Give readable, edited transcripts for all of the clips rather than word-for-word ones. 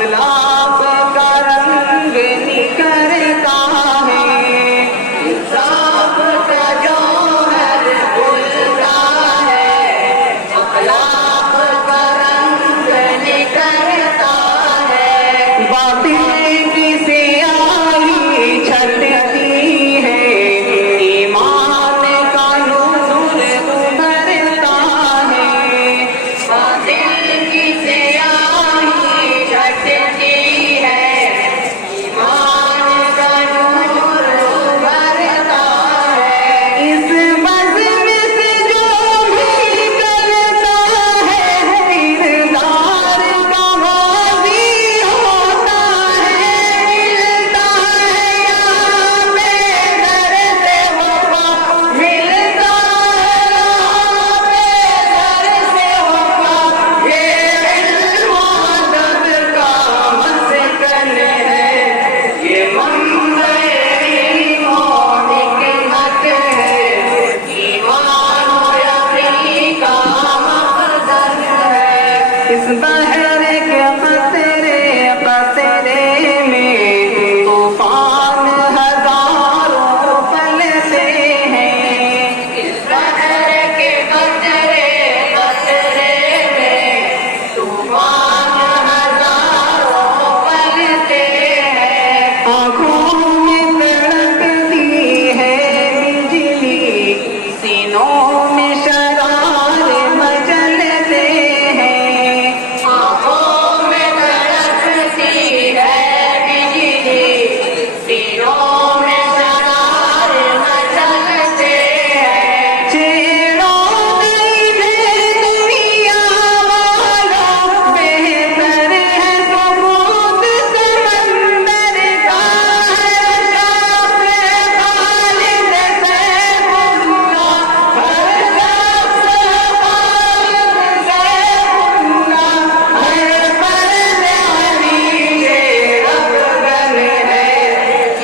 अखलाक का रंग निखरता है, इंसाफ का जौहर खुलता है, अखलाक का रंग निखरता है। बातें की सियाही छटती है, ईमान का नूर उभरता है। बातें की सियाही छटती है, ईमान का नूर उभरता है। इस बज़्म से जो भी करता है, किरदार का गाज़ी होता है। मिलता है यहाँ बेदर से वफ़ा, मिलता है यहाँ बेदर से वफ़ा। ये इल्म अदब का मस्कन है, ये मंबए इल्म हिकमत है, ईमान व यकीन का मखज़न है। इस बहर के क़तरे क़तरे में तूफ़ान हज़ारों पलते हैं। इस बहर के क़तरे क़तरे में तूफ़ान हज़ारों पलते हैं। आँखों में तड़पती है बिजली, सीनों में शरारे मचलते हैं। आँखों में तड़पती है बिजली, सीनों में शरारे मचलते हैं। छेड़ो नहीं भेद दुनिया वालों, बेहतर है सबूत समंदर का है। शाफ़ खालिद सैफुल्लाह, हर शाफ़ खालिद सैफुल्लाह, हर फर्द अली शेर अफ़ग़न है।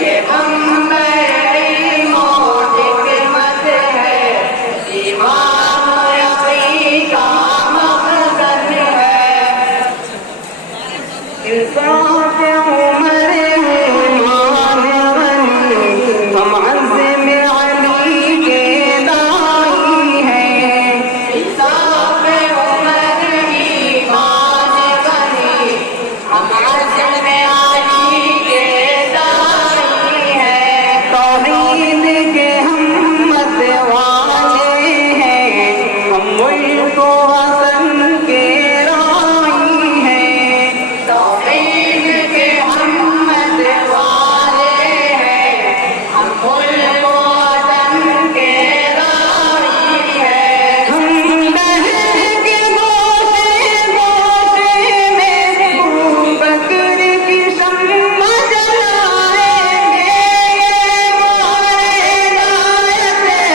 ये मंबए इल्म हिकमत है, ईमान व यकीन का मखज़न है। इंसाफ उमर ईमान गनी, हम अज़्म अली के दाई हैं। इंसाफ उमर ईमान गनी, हम अज़्म अली के दाई हैं। तौहीद के हम मत वाले हैं, हम मुल्क व वतन के राई हैं। तौहीद के हम मत वाले हैं, हम मुल्क व वतन के राई हैं। हम बहर के गोशे गोशे में अबू बकर की शम्मा जलाएंगे। ये मोहरे इनायत है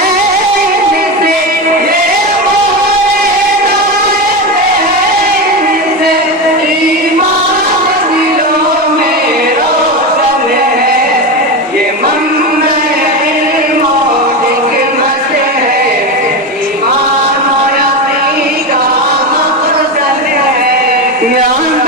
इनसे, ये मोहरे इनायत है इनसे। ईमान दिलों में रोशन है, ये मंबए इल्म हिकमत है, ईमान व यकीन का मखज़न है। याद